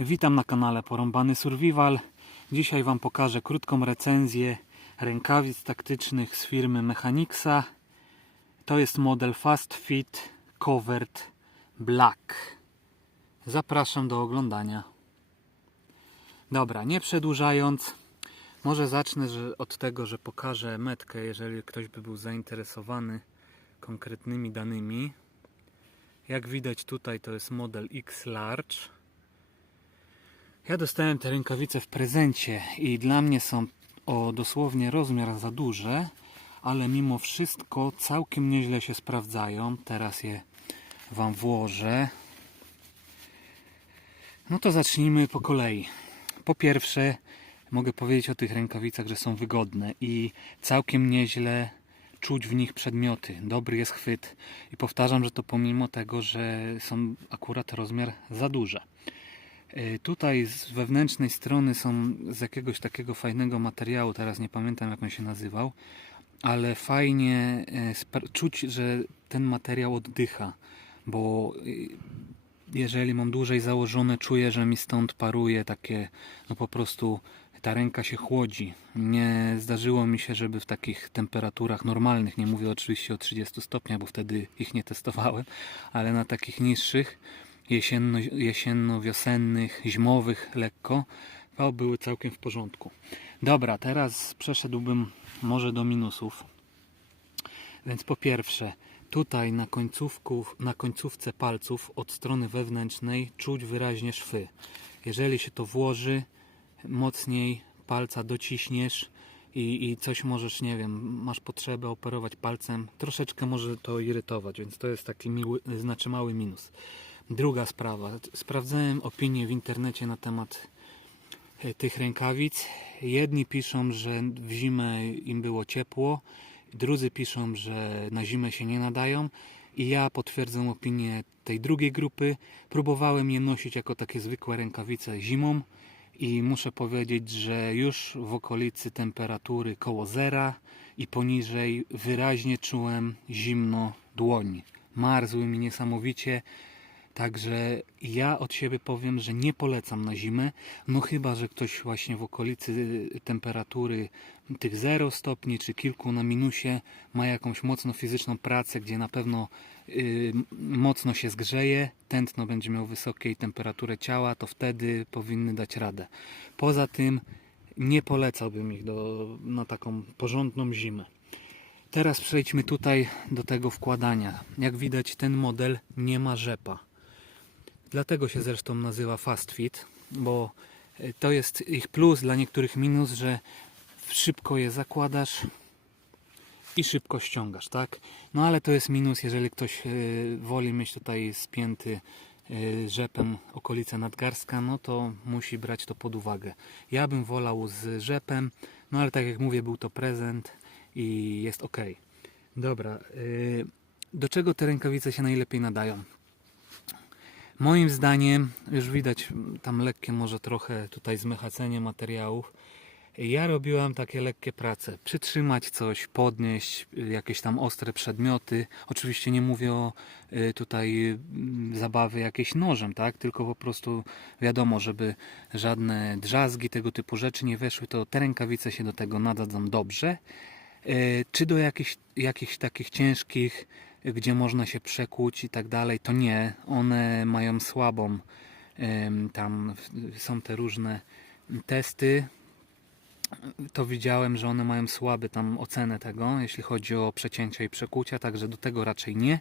Witam na kanale Porąbany Survival. Dzisiaj Wam pokażę krótką recenzję rękawic taktycznych z firmy Mechanixa. To jest model Fast Fit Covered Black. Zapraszam do oglądania. Dobra, nie przedłużając, może zacznę od tego, że pokażę metkę, jeżeli ktoś by był zainteresowany konkretnymi danymi. Jak widać tutaj to jest model X Large. Ja dostałem te rękawice w prezencie i dla mnie są o dosłownie rozmiar za duże, ale mimo wszystko całkiem nieźle się sprawdzają. Teraz je Wam włożę. No to zacznijmy po kolei. Po pierwsze mogę powiedzieć o tych rękawicach, że są wygodne i całkiem nieźle czuć w nich przedmioty. Dobry jest chwyt i powtarzam, że to pomimo tego, że są akurat rozmiar za duże. Tutaj z wewnętrznej strony są z jakiegoś takiego fajnego materiału, teraz nie pamiętam jak on się nazywał, ale fajnie czuć, że ten materiał oddycha, bo jeżeli mam dłużej założone, czuję, że mi stąd paruje takie, no po prostu ta ręka się chłodzi. Nie zdarzyło mi się, żeby w takich temperaturach normalnych, nie mówię oczywiście o 30 stopniach, bo wtedy ich nie testowałem, ale na takich niższych, jesienno-wiosennych, zimowych lekko, to były całkiem w porządku. Dobra, teraz przeszedłbym może do minusów. Więc po pierwsze, tutaj na końcówce palców od strony wewnętrznej czuć wyraźnie szwy. Jeżeli się to włoży, mocniej palca dociśniesz i coś możesz, nie wiem, masz potrzebę operować palcem, troszeczkę może to irytować, więc to jest taki mały minus. Druga sprawa, sprawdzałem opinie w internecie na temat tych rękawic. Jedni piszą, że w zimę im było ciepło, drudzy piszą, że na zimę się nie nadają i ja potwierdzam opinię tej drugiej grupy. Próbowałem je nosić jako takie zwykłe rękawice zimą i muszę powiedzieć, że już w okolicy temperatury koło zera i poniżej wyraźnie czułem zimno dłoni. Marzły mi niesamowicie. Także ja od siebie powiem, że nie polecam na zimę, no chyba, że ktoś właśnie w okolicy temperatury tych 0 stopni czy kilku na minusie ma jakąś mocno fizyczną pracę, gdzie na pewno mocno się zgrzeje, tętno będzie miał wysokiej temperaturę ciała, to wtedy powinny dać radę. Poza tym nie polecałbym ich na taką porządną zimę. Teraz przejdźmy tutaj do tego wkładania. Jak widać, ten model nie ma rzepa. Dlatego się zresztą nazywa Fast Fit, bo to jest ich plus, dla niektórych minus, że szybko je zakładasz i szybko ściągasz, tak? No ale to jest minus, jeżeli ktoś woli mieć tutaj spięty rzepem okolice nadgarstka, no to musi brać to pod uwagę. Ja bym wolał z rzepem, no ale tak jak mówię, był to prezent i jest ok. Dobra, do czego te rękawice się najlepiej nadają? Moim zdaniem, już widać tam lekkie może trochę tutaj zmechacenie materiałów. Ja robiłem takie lekkie prace. Przytrzymać coś, podnieść jakieś tam ostre przedmioty. Oczywiście nie mówię o tutaj zabawy jakieś nożem, tak? Tylko po prostu wiadomo, żeby żadne drzazgi, tego typu rzeczy nie weszły, to te rękawice się do tego nadadzą dobrze. Czy do jakichś takich ciężkich, gdzie można się przekłuć i tak dalej, to nie. One mają słabą, tam są te różne testy, to widziałem, że one mają słaby tam ocenę tego, jeśli chodzi o przecięcia i przekłucia, także do tego raczej nie.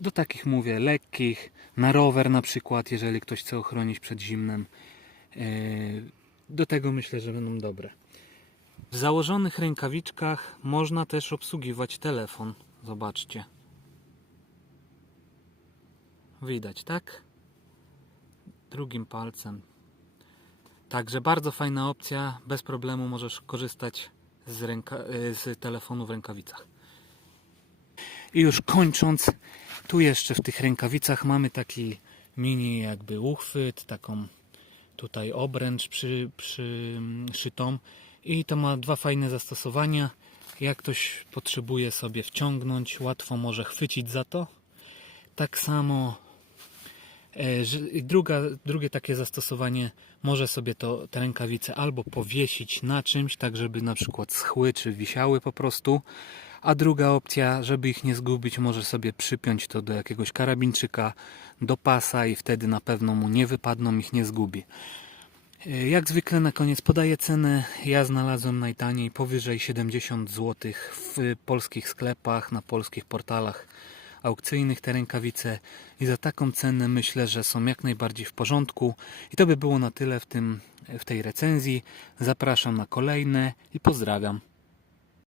Do takich mówię lekkich, na rower na przykład, jeżeli ktoś chce ochronić przed zimnem, do tego myślę, że będą dobre. W założonych rękawiczkach można też obsługiwać telefon. Zobaczcie. Widać, tak? Drugim palcem. Także bardzo fajna opcja. Bez problemu możesz korzystać z telefonu w rękawicach. I już kończąc, tu jeszcze w tych rękawicach mamy taki mini jakby uchwyt, taką tutaj obręcz przyszytą. I to ma dwa fajne zastosowania. Jak ktoś potrzebuje sobie wciągnąć, łatwo może chwycić za to. Tak samo Drugie takie zastosowanie, może sobie te rękawice albo powiesić na czymś, tak żeby na przykład schły czy wisiały po prostu, a druga opcja, żeby ich nie zgubić, może sobie przypiąć to do jakiegoś karabinczyka, do pasa i wtedy na pewno mu nie wypadną, ich nie zgubi. Jak zwykle na koniec podaję cenę. Ja znalazłem najtaniej powyżej 70 zł w polskich sklepach, na polskich portalach aukcyjnych te rękawice i za taką cenę myślę, że są jak najbardziej w porządku. I to by było na tyle w tej recenzji. Zapraszam na kolejne i pozdrawiam.